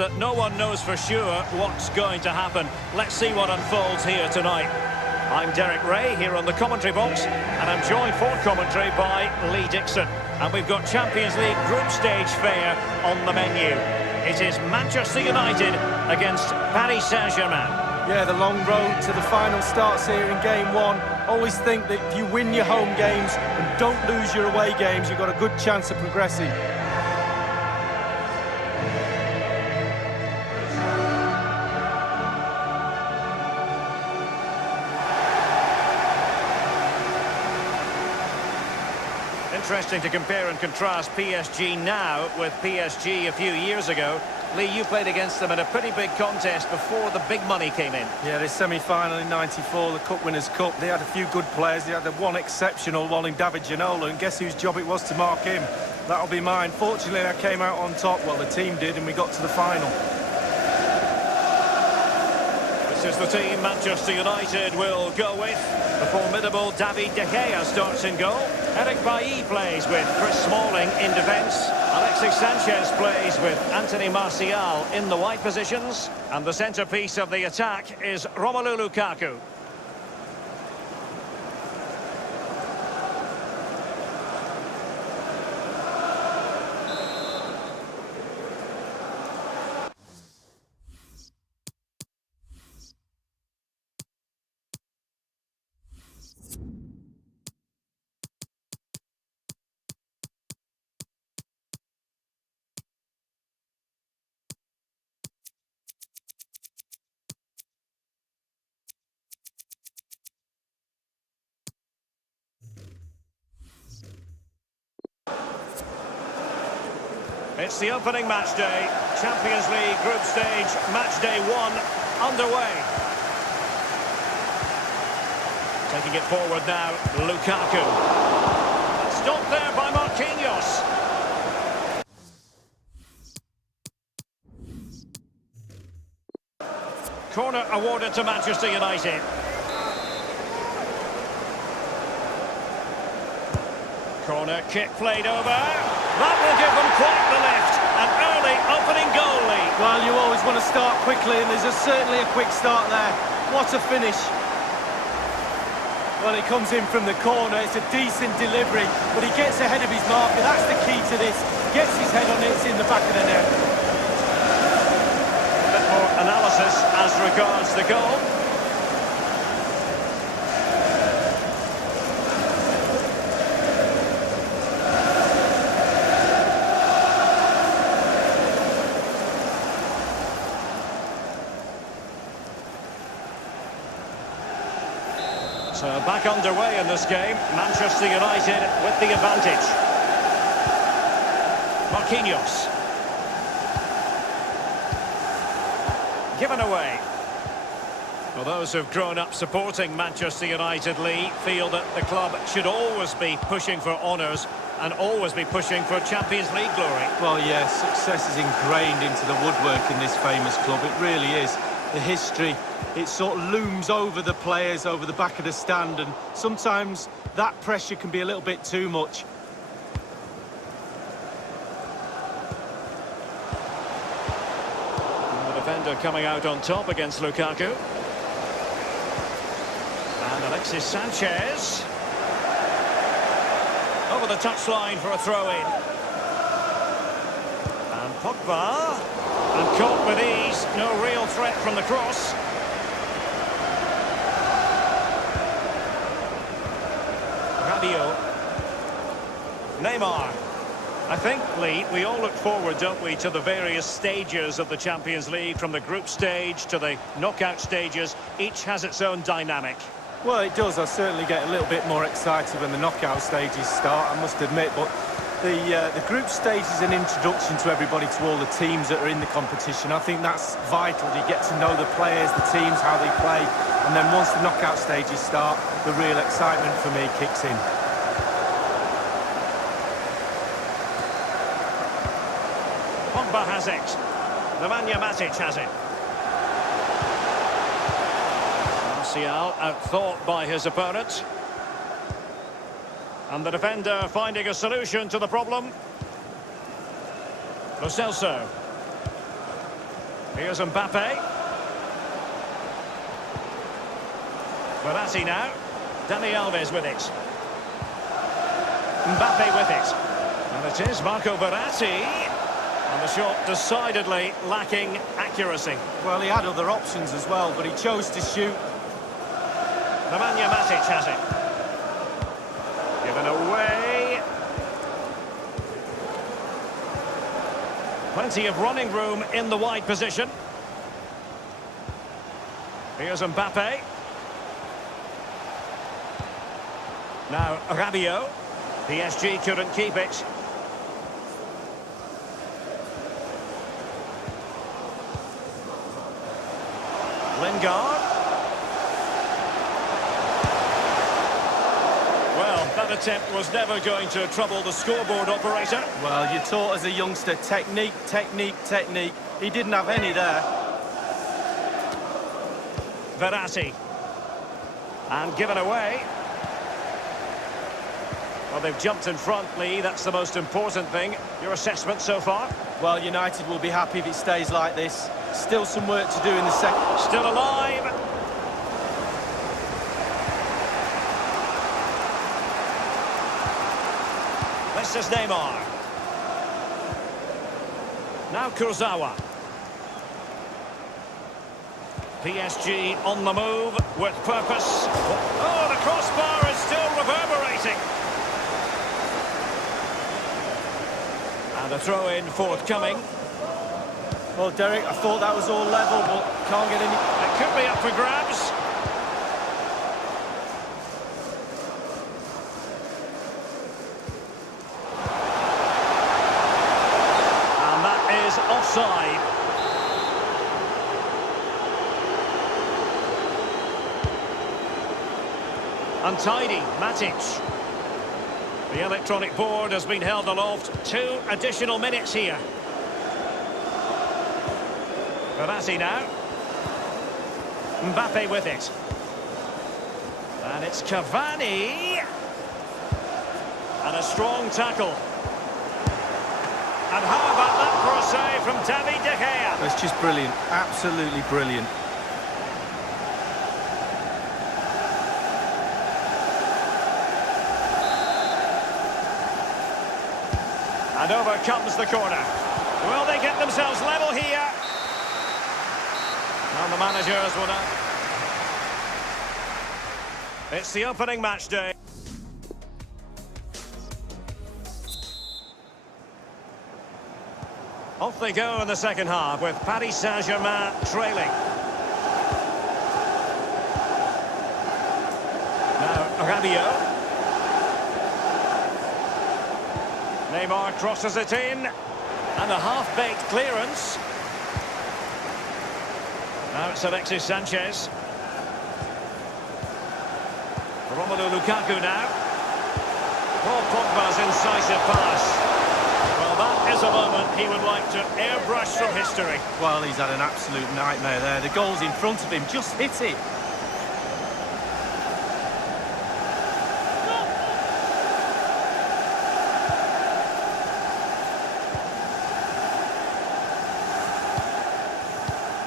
that no one knows for sure what's going to happen. Let's see what unfolds here tonight. I'm Derek Ray here on the commentary box, and I'm joined for commentary by Lee Dixon. And we've got Champions League group stage fare on the menu. It is Manchester United against Paris Saint-Germain. Yeah, the long road to the final starts here in game one. Always think that if you win your home games and don't lose your away games, you've got a good chance of progressing. Interesting to compare and contrast PSG now with PSG a few years ago. Lee, you played against them in a pretty big contest before the big money came in. Yeah, this semi-final in '94, the Cup Winners' Cup, they had a few good players. They had the one exceptional one in David Ginola, and guess whose job it was to mark him? That'll be mine. Fortunately, I came out on top. Well, the team did, and we got to the final. This is the team Manchester United will go with. The formidable David De Gea starts in goal. Eric Bailly plays with Chris Smalling in defence. Alexis Sanchez plays with Anthony Martial in the wide positions. And the centrepiece of the attack is Romelu Lukaku. It's the opening match day. Champions League group stage, match day 1 underway. Taking it forward now, Lukaku. Stopped there by Marquinhos. Corner awarded to Manchester United. Corner kick played over. That will give them quite the lift. An early opening goal lead. Well, you always want to start quickly, and there's certainly a quick start there. What a finish. Well, it comes in from the corner. It's a decent delivery, but he gets ahead of his marker. That's the key to this. Gets his head on it, it's in the back of the net. A bit more analysis as regards the goal. So back underway in this game. Manchester United with the advantage. Marquinhos. Given away. Well, those who've grown up supporting Manchester United, Lee, feel that the club should always be pushing for honours and always be pushing for Champions League glory. Well, yes, success is ingrained into the woodwork in this famous club. It really is. The history, it sort of looms over the players, over the back of the stand, and sometimes that pressure can be a little bit too much. And the defender coming out on top against Lukaku. And Alexis Sanchez. Over the touchline for a throw-in. And Pogba. And caught with ease, no real threat from the cross. Rabiot. Neymar. I think, Lee, we all look forward, don't we, to the various stages of the Champions League, from the group stage to the knockout stages. Each has its own dynamic. Well, it does. I certainly get a little bit more excited when the knockout stages start, I must admit, but the group stage is an introduction to everybody, to all the teams that are in the competition. I think that's vital. You get to know the players, the teams, how they play, and then once the knockout stages start, the real excitement for me kicks in. Pogba has it. Nemanja Matic has it. Martial outthought by his opponent. And the defender finding a solution to the problem. Lo Celso. Here's Mbappe. Verratti now. Dani Alves with it. Mbappe with it. And it is Marco Verratti. And the shot decidedly lacking accuracy. Well, he had other options as well, but he chose to shoot. Nemanja Matic has it. Given away. Plenty of running room in the wide position. Here's Mbappe. Now Rabiot. PSG couldn't keep it. Lingard. Well, that attempt was never going to trouble the scoreboard operator. Well, you're taught as a youngster, technique, technique, technique. He didn't have any there. Verratti. And given away. Well, they've jumped in front, Lee. That's the most important thing. Your assessment so far? Well, United will be happy if it stays like this. Still some work to do in the second. Still alive. This is Neymar. Now Kurzawa. PSG on the move with purpose. Oh, the crossbar is still reverberating. And a throw-in forthcoming. Well, Derek, I thought that was all level, but can't get any... It could be up for grabs. And that is offside. Untidy, Matic. The electronic board has been held aloft. 2 additional minutes here. Verratti now. Mbappe with it. And it's Cavani. And a strong tackle. And how about that for a save from David De Gea? It's just brilliant. Absolutely brilliant. And over comes the corner. Will they get themselves level here? And the managers will now. It's the opening match day. Off they go in the second half with Paris Saint-Germain trailing. Now Rabiot. Neymar crosses it in. And a half-baked clearance. Now it's Alexis Sanchez. Romelu Lukaku now. Paul Pogba's incisive pass. Well, that is a moment he would like to airbrush from history. Well, he's had an absolute nightmare there. The goal's in front of him. Just hit it.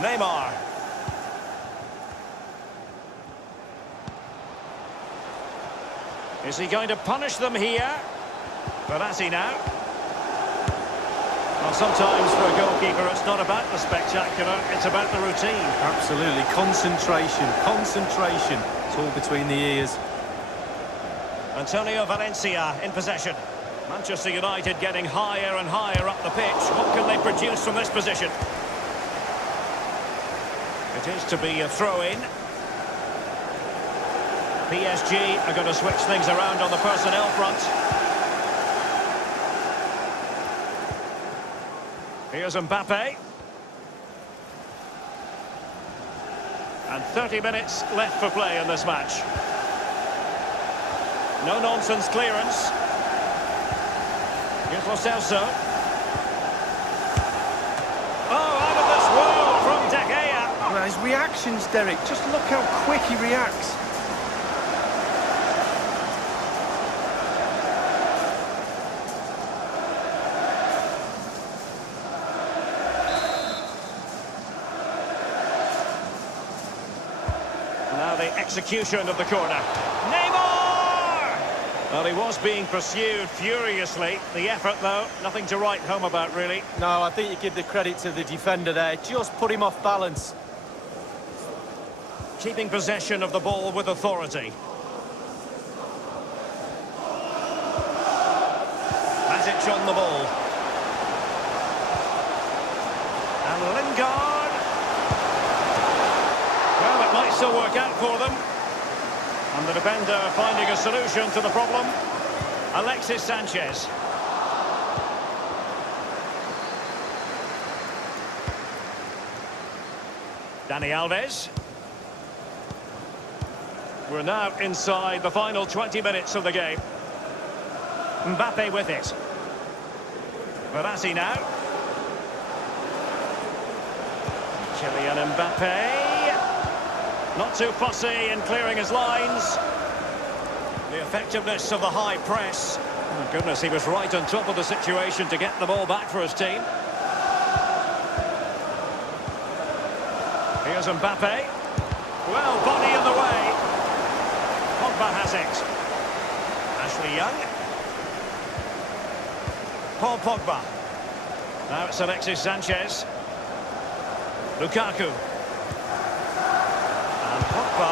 Neymar. Is he going to punish them here? Verratti now. Well, sometimes for a goalkeeper it's not about the spectacular, it's about the routine. Absolutely. Concentration. Concentration. It's all between the ears. Antonio Valencia in possession. Manchester United getting higher and higher up the pitch. What can they produce from this position? It is to be a throw-in. PSG are going to switch things around on the personnel front. Here's Mbappe. And 30 minutes left for play in this match. No-nonsense clearance. Here's Lo Celso. Oh, out of this world from De Gea. Well, his reactions, Derek, just look how quick he reacts. the execution of the corner. Neymar! Well, he was being pursued furiously. The effort, though, nothing to write home about, really. No, I think you give the credit to the defender there. Just put him off balance. Keeping possession of the ball with authority. Matic on the ball. And Lingard. Well, it might still work out for them. And the defender finding a solution to the problem. Alexis Sanchez. Dani Alves. We're now inside the final 20 minutes of the game. Mbappe with it. Verratti now. Kylian Mbappe. Not too fussy in clearing his lines. The effectiveness of the high press. Oh, goodness, he was right on top of the situation to get the ball back for his team. Here's Mbappe. Well, body in the way. Pogba has it. Ashley Young. Paul Pogba. Now it's Alexis Sanchez. Lukaku. And Pogba.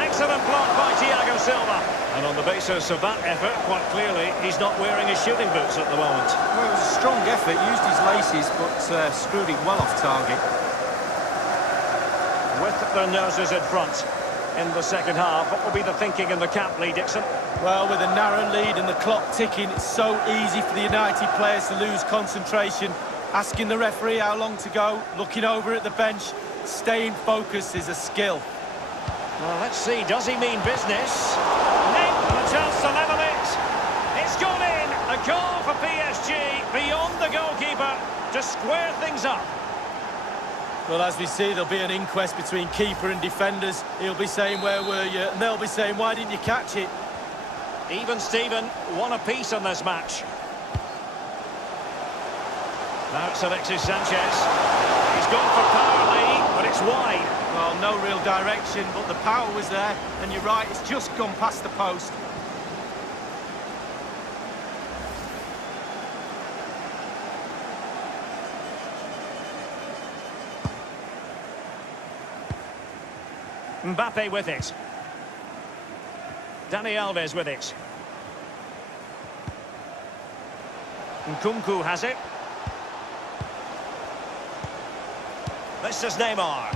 Excellent block by Thiago Silva. And on the basis of that effort, quite clearly, he's not wearing his shooting boots at the moment. Well, it was a strong effort. Used his laces, but screwed it well off target. With their noses in front in the second half, what will be the thinking in the camp, Lee Dixon? Well, with a narrow lead and the clock ticking, it's so easy for the United players to lose concentration. Asking the referee how long to go, looking over at the bench, staying focused is a skill. Well, let's see, does he mean business? Nick, and a chance to level it. It's gone in. A goal for PSG, beyond the goalkeeper, to square things up. Well, as we see, there'll be an inquest between keeper and defenders. He'll be saying, where were you? And they'll be saying, why didn't you catch it? Even Steven, one apiece in this match. Now it's Alexis Sanchez. He's gone for power, Lee, but it's wide. Well, no real direction, but the power was there. And you're right, it's just gone past the post. Mbappe with it. Dani Alves with it. Nkunku has it. This is Neymar.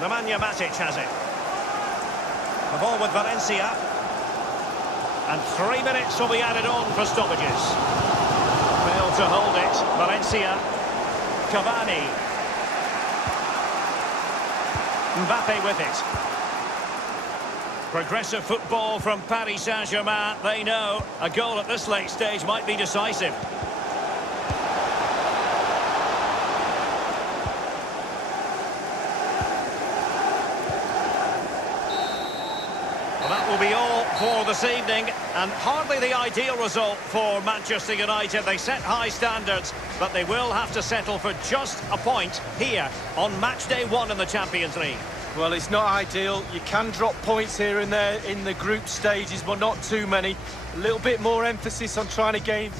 Nemanja Matic has it. The ball with Valencia. And 3 minutes will be added on for stoppages. Failed to hold it. Valencia. Cavani. Mbappe with it. Progressive football from Paris Saint-Germain. They know a goal at this late stage might be decisive. Well, that will be all for this evening, and hardly the ideal result for Manchester United. They set high standards, but they will have to settle for just a point here on match day 1 in the Champions League. Well, it's not ideal. You can drop points here and there in the group stages, but not too many. A little bit more emphasis on trying to gain